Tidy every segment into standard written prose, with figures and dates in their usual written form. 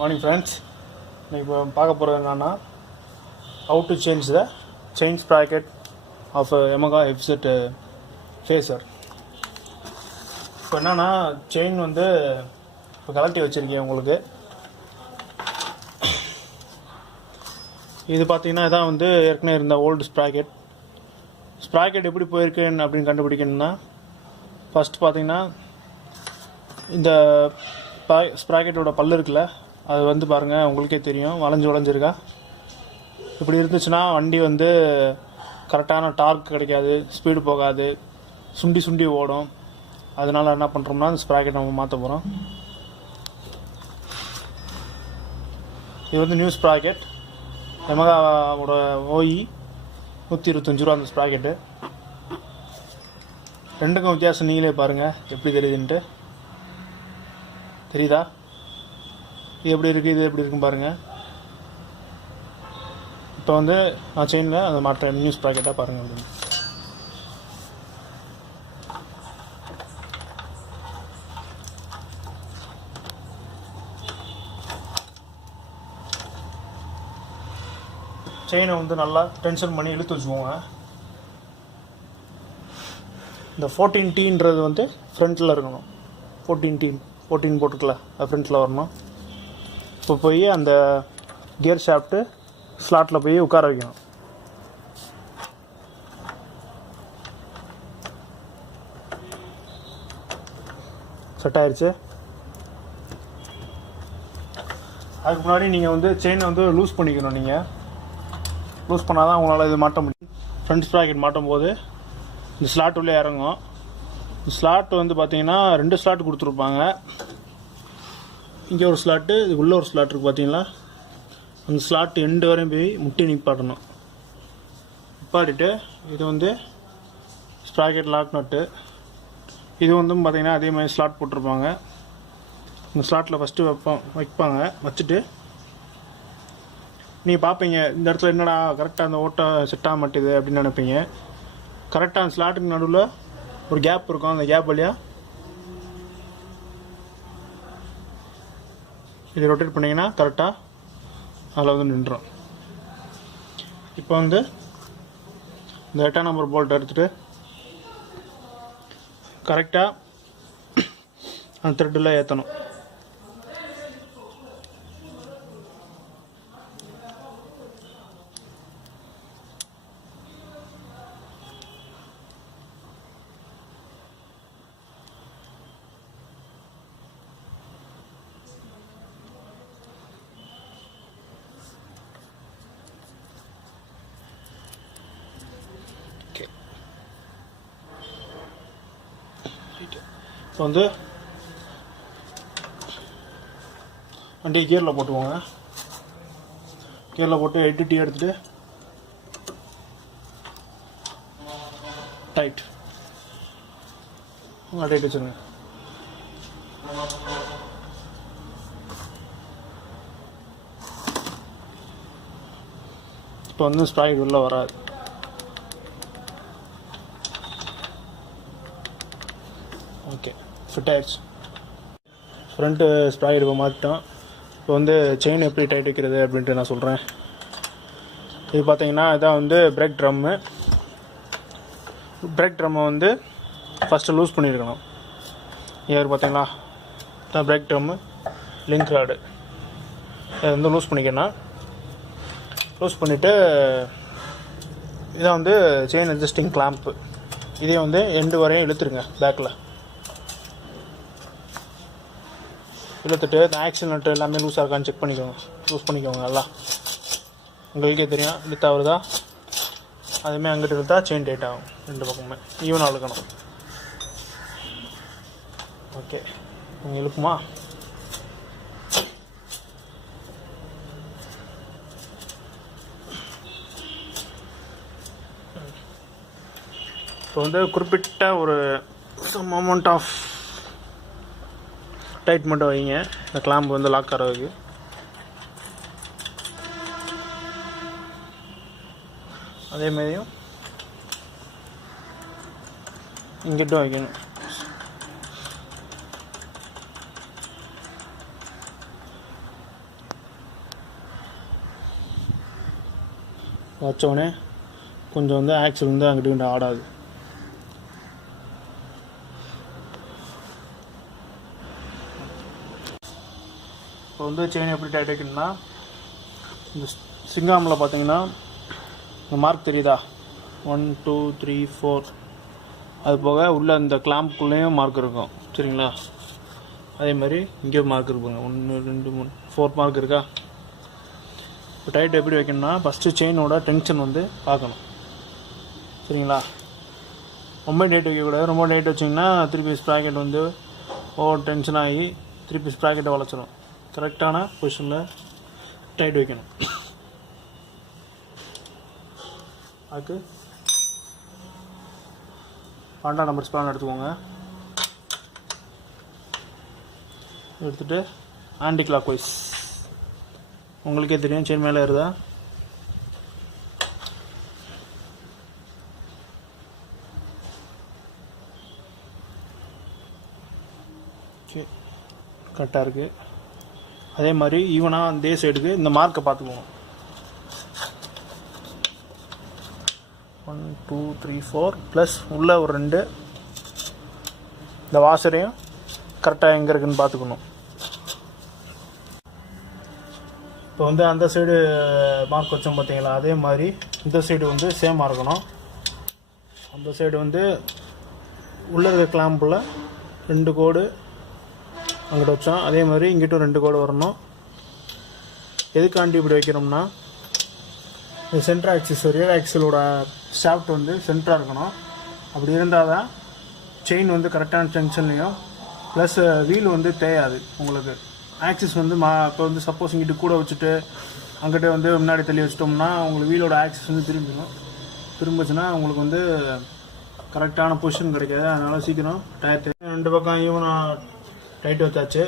Morning friends. இப்போ பார்க்க போகிறது என்னன்னா how to change the chain sprocket of a Yamaha FZ phaser. இப்போ என்னன்னா செயின் வந்து இப்போ கலட்டி வச்சுருக்கேன் உங்களுக்கு. இது பார்த்தீங்கன்னா இதான் வந்து ஏற்கனவே இருந்த ஓல்டு ஸ்ப்ராக்கெட் எப்படி போயிருக்குன்னு அப்படின்னு கண்டுபிடிக்கணும்னா ஃபஸ்ட் பார்த்தீங்கன்னா இந்த ஸ்ப்ராக்கெட்டோட பல்லு இருக்குல்ல, அது வந்து பாருங்கள் உங்களுக்கே தெரியும் வளைஞ்சிருக்கா. இப்படி இருந்துச்சுன்னா வண்டி வந்து கரெக்டான டார்க் கிடைக்காது, ஸ்பீடு போகாது, சுண்டி ஓடும். அதனால் என்ன பண்ணுறோம்னா அந்த ஸ்ப்ராக்கெட் நம்ம மாற்ற போகிறோம். இது வந்து நியூ ஸ்ப்ராக்கெட், யமஹாவோட OE 125 ரூபா அந்த ஸ்ப்ராக்கெட்டு. ரெண்டுக்கும் வித்தியாசம் நீங்களே பாருங்கள் எப்படி தெரியுதுன்ட்டு. தெரியுதா? இது எப்படி இருக்குது, இது எப்படி இருக்குன்னு பாருங்கள். இப்போ வந்து நான் செயினில் அந்த மாற்ற நியூ ஸ்ப்ராக்கெட்டாக பாருங்கள். அப்படின்னு செயினை வந்து நல்லா டென்ஷன் பண்ணி இழுத்து வச்சுக்கோங்க. இந்த 14Tன்றது வந்து ஃப்ரண்ட்டில் இருக்கணும். 14 போட்டுக்கல, அது ஃப்ரண்ட்டில் வரணும். இப்போ போய் அந்த கியர் ஷாஃப்ட்டு ஸ்லாட்டில் போய் உட்கார வைக்கணும். செட் ஆயிடுச்சு. அதுக்கு முன்னாடி நீங்கள் வந்து செயினை வந்து லூஸ் பண்ணிக்கணும். நீங்கள் லூஸ் பண்ணால் தான் உங்களால் இது மாட்ட முடியும். ஃப்ரண்ட் ஸ்ப்ராக்கெட் மாட்டும் போது இந்த ஸ்லாட் உள்ளே இறங்கும். இந்த ஸ்லாட் வந்து பார்த்தீங்கன்னா 2 ஸ்லாட் கொடுத்துருப்பாங்க. இங்கே ஒரு ஸ்லாட்டு, இது உள்ளே ஒரு ஸ்லாட் இருக்குது பார்த்தீங்களா. அந்த ஸ்லாட் எண்டு வரையும் போய் முட்டி நிப்பாட்டணும். நிப்பாட்டிட்டு இது வந்து ஸ்ப்ராக்கெட் லாக் நட்டு. இது வந்து பார்த்தீங்கன்னா அதே மாதிரி ஸ்லாட் போட்டிருப்பாங்க. இந்த ஸ்லாட்டில் ஃபஸ்ட்டு வைப்பாங்க. வச்சுட்டு நீங்கள் பார்ப்பீங்க இந்த இடத்துல என்னடா கரெக்டாக அந்த ஓட்டை செட் ஆக மாட்டேது அப்படின்னு நினைப்பீங்க. கரெக்டாக அந்த ஸ்லாட்டுக்கு நடுவில் ஒரு கேப் இருக்கும். அந்த கேப் வழியாக இது ரொட்டேட் பண்ணிங்கன்னா கரெக்டாக அதில் வந்து நின்றோம். இப்போ வந்து இந்த 8ஆம் நம்பர் போல்ட் எடுத்துகிட்டு கரெக்டாக அந்த த்ரெட்டில் ஏற்றணும். இப்போ வந்து வண்டியை கியரில் போட்டுக்கோங்க. கியரில் போட்டு 8T எடுத்துகிட்டு டைட் டைட் வச்சுருங்க. இப்போ வந்து ஸ்ப்ராக்கெட் உள்ளே வராது. ஓகே, ஃபிட் ஆயிடுச்சு. ஃப்ரண்ட்டு ஸ்ப்ராக்கெட் இப்போ மாற்றிட்டோம். இப்போ வந்து செயின் எப்படி டைட் வைக்கிறது அப்படின்ட்டு நான் சொல்கிறேன். இது பார்த்தீங்கன்னா இதான் வந்து பிரேக் ட்ரம்மை வந்து ஃபஸ்ட்டு லூஸ் பண்ணியிருக்கணும். ஏர் பார்த்தீங்களா, இதான் பிரேக் ட்ரம்மு, லிங்க் ராடு. இதை வந்து லூஸ் பண்ணிக்கணும். லூஸ் பண்ணிவிட்டு இதான் வந்து செயின் அட்ஜஸ்டிங் கிளாம்ப்பு. இதே வந்து எண்டு வரையும் இழுத்துருங்க. பேக்கில் இழுத்துட்டு இந்த ஆக்சில் நட்டு எல்லாமே லூஸாக இருக்கான்னு செக் பண்ணிக்கோங்க. லூஸ் பண்ணிக்கோங்க நல்லா. உங்களுக்கே தெரியும் இழுத்தா வருதா. அதேமாதிரி அங்கிட்டு இழுத்தா செயின் டைட் ஆகும். 2 பக்கமுமே ஈவனாக இழுக்கணும். ஓகே, நீங்கள் இழுக்குமா? இப்போ வந்து குறிப்பிட்ட ஒரு சம் அமௌண்ட் ஆஃப் டைட் மட்டும் வைங்க. இந்த கிளாம்பு வந்து லாக் ஆகிறதுக்கு. அதேமாதிரியும் இங்கிட்டும் வைக்கணும். வச்சோடனே கொஞ்சம் வந்து ஆக்சில் வந்து அங்கிட்டு இங்கிட்டு ஆடாது. இப்போ வந்து செயின் எப்படி டைட் வைக்கணும்னா, இந்த சிங்காமில் பார்த்தீங்கன்னா இந்த மார்க் தெரியுதா, 1 2 3 4, அது போக உள்ள இந்த கிளாம்புக்குள்ளேயும் மார்க் இருக்கும் சரிங்களா. அதே மாதிரி இங்கே மார்க் இருப்பாங்க, 1 2 3 4 மார்க் இருக்கா. இப்போ டைட் எப்படி வைக்கணும்னா, ஃபஸ்ட்டு செயினோட டென்ஷன் வந்து பார்க்கணும் சரிங்களா. ரொம்ப டைட் வைக்கக்கூடாது. ரொம்ப டைட் வச்சிங்கன்னா திருப்பி ஸ்ப்ராக்கெட் வந்து ஓவர் டென்ஷன் ஆகி திருப்பி ஸ்ப்ராக்கெட்டை வளைச்சிடும். கரெக்டான பொசிஷனில் டைட் வைக்கணும். அதுக்கு 12ஆம் நம்பர் ஸ்பான் எடுத்துக்கோங்க. எடுத்துகிட்டு ஆன்டி கிளாக் வைஸ், உங்களுக்கே தெரியும் செயின் மேலே ஏறுதா. ஓகே, கரெக்டாக இருக்குது. அதே மாதிரி ஈவனாக அதே சைடுக்கு இந்த மார்க்கை பார்த்துக்குவோம். 1 2 3 4 ப்ளஸ் உள்ள ஒரு 2 இந்த வாசரையும் கரெக்டாக எங்கே இருக்குதுன்னு பார்த்துக்கணும். இப்போ வந்து அந்த சைடு மார்க் வச்சோம் பார்த்தீங்களா, அதே மாதிரி இந்த சைடு வந்து சேமாக இருக்கணும். அந்த சைடு வந்து உள்ளே இருக்க கிளாம்பில் 2 கோடு அங்கிட்ட வச்சோம். அதே மாதிரி இங்கிட்டும் 2 கோடு வரணும். எதுக்காண்டி இப்படி வைக்கிறோம்னா, இந்த சென்டர் ஆக்சிஸ் ரியர் ஆக்சிலோட ஷாஃப்ட் வந்து சென்டராக இருக்கணும். அப்படி இருந்தால் தான் செயின் வந்து கரெக்டான டென்ஷன்லையும் ப்ளஸ் வீல் வந்து தேயாது. உங்களுக்கு ஆக்சிஸ் வந்து இப்போ வந்து சப்போஸ் இங்கிட்டு கூட வச்சுட்டு அங்கிட்ட வந்து முன்னாடி தள்ளி வச்சிட்டோம்னா உங்களுக்கு வீலோட ஆக்சிஸ் வந்து திரும்பிச்சுன்னா உங்களுக்கு வந்து கரெக்டான பொசிஷன் கிடைக்காது. அதனால் சீக்கிரம் டயர் 2 பக்கம் ஈவனாக டைட் வச்சாச்சு.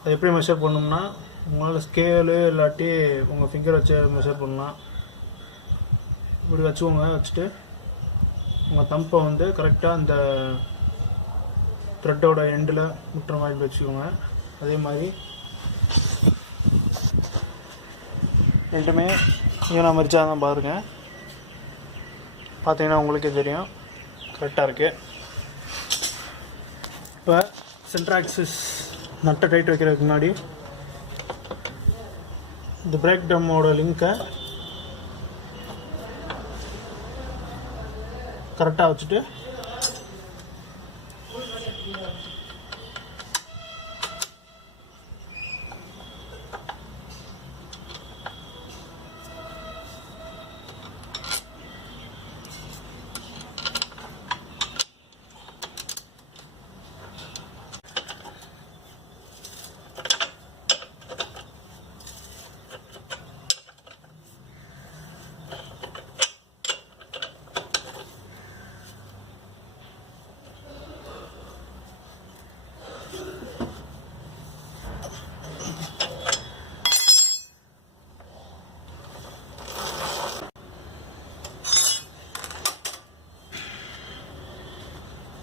அது எப்படி மெஷர் பண்ணோம்னா, உங்களால் ஸ்கேலு இல்லாட்டி உங்கள் ஃபிங்கர் வச்சு மெஷர் பண்ணலாம். இப்படி வச்சுக்கோங்க. வச்சுட்டு உங்கள் தம்பை வந்து கரெக்டாக அந்த த்ரெட்டோட எண்டில் முட்டுற மாதிரி வச்சுக்கோங்க. அதே மாதிரி ரெண்டுமே ஈவனாக மரிச்சா தான் பாருங்கள். பார்த்தீங்கன்னா உங்களுக்கே தெரியும் கரெக்டாக இருக்குது. இப்போ சென்டர் ஆக்சிஸ் நட்டை டைட் வைக்கிறதுக்கு முன்னாடி இந்த பிரேக் டம்மோட லிங்கை கரெக்டாக வச்சுட்டு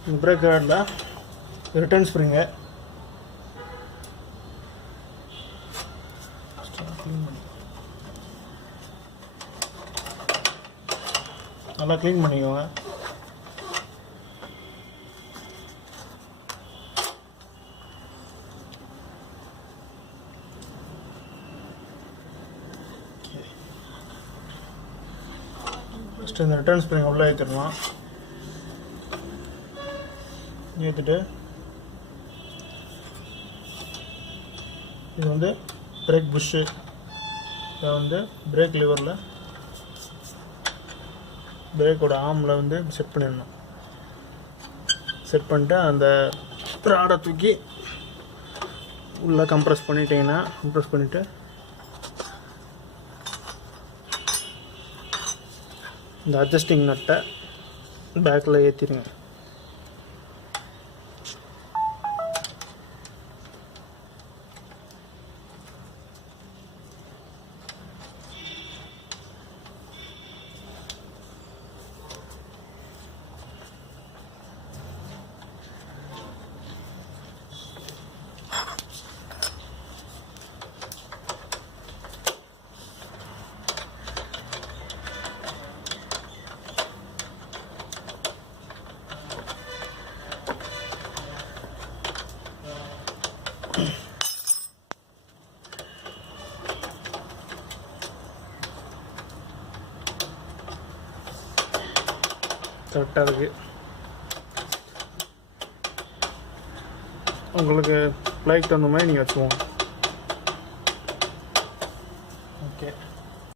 இந்த பிரேக் கார்டில் ரிட்டர்ன் ஸ்ப்ரிங்கு நல்லா க்ளீன் பண்ணிக்கோங்க. ஃபஸ்ட்டு இந்த ரிட்டர்ன் ஸ்ப்ரிங் உள்ளே ஏற்றிடலாம். ஏற்றிட்டு இது வந்து பிரேக் புஷ்ஷு, இதை வந்து பிரேக் லிவரில் பிரேக்கோட ஆர்மில் வந்து செட் பண்ணிடணும். செட் பண்ணிட்டு அந்த ராடை தூக்கி உள்ளே கம்ப்ரெஸ் பண்ணிட்டீங்கன்னா, கம்ப்ரெஸ் பண்ணிவிட்டு இந்த அட்ஜஸ்டிங் நட்டை பேக்கில் ஏற்றிடுங்க. கரெக்டாக இருக்குது. உங்களுக்கு லைக் தகுந்த மாதிரி நீங்கள் வச்சுக்கோங்க.